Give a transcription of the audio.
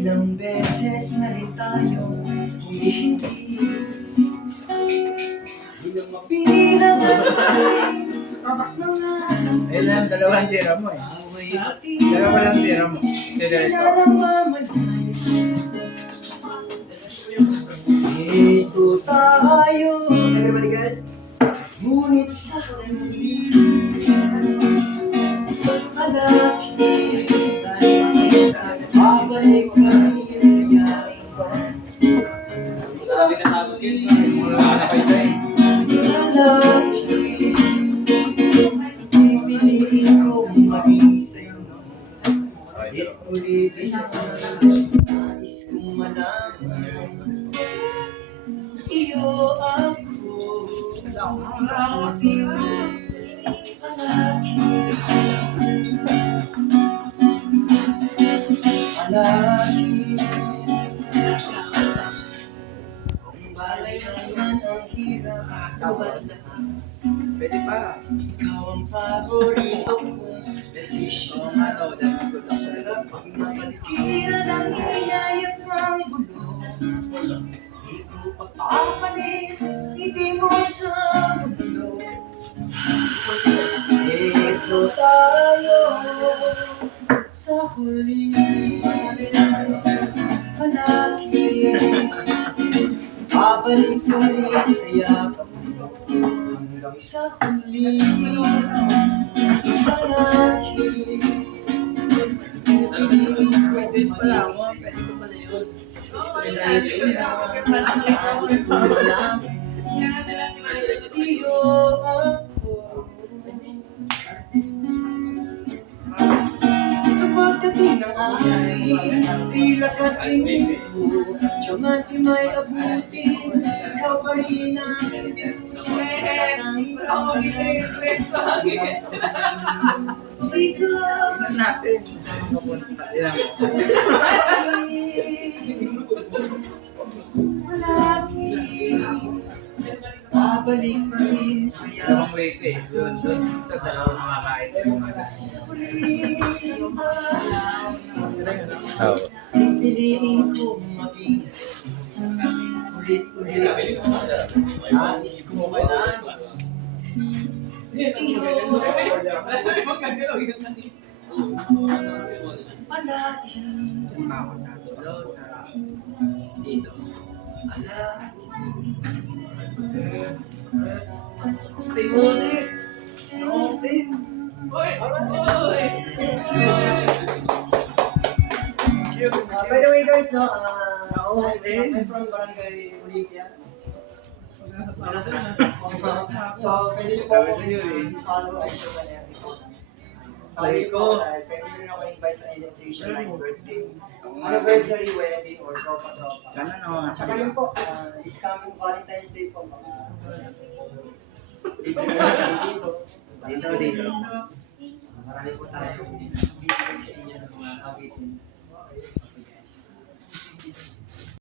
Ilang beses na rin tayong humihindi. Ilang mapilang ang mga Ayun lang, dalawang tira mo eh. away pati Dalawa lang tira mo. Tira ito. Ito tayo. Everybody guys. Ngunit sa huli malaki babalik kami sa yaman. Sa huli Wala kayo sa eh. malaki pipiliin kong maging sa'yo. Ulit-ulitin nais kong malaman iyo ako palagi. Palagi kung balik naman ang hirap tawad lahat. Pwede pa. Ikaw ang paborito kong desisyon. Ano, dahil good luck talaga. Pag napalikiran ang ingay at ng gulo, di ko papapalit ngiti mo sa mundo. Ito tayo sa huli palagi babalik ulit sa yakap mo hanggang sa huli palagi pipiliin ko Pwede pala ako. maging Pwede ko pala yun. iyo ako. Sa pagdating ng ating pilak at tingin tiyaman di may abutin. Ikaw pa rin ang sigla Natin. Pupunta. Yan. malaki babalik pa rin sa Dalawang wait eh. Doon sa dalawang makakain. sa huli Oo. pipiliin kong maging sa'yo. Ulit-ulit nais ko malaman iyo palagi Punta ako sa dulo, sa dito. palagi. Pinulit. Open. By the way guys, no, I'm from Barangay Olympia. So, pwede niyo po ako follow ay sa kanya. Palagi ko, pwede niyo rin ako invite sa invitation like birthday, anniversary, wedding, or tropa-tropa. Sana naman. Saka yun po, this coming Valentine's Day po, mga dito. Dito. Marami po tayo bibigay sa inyo ng mga awitin. Okay, guys.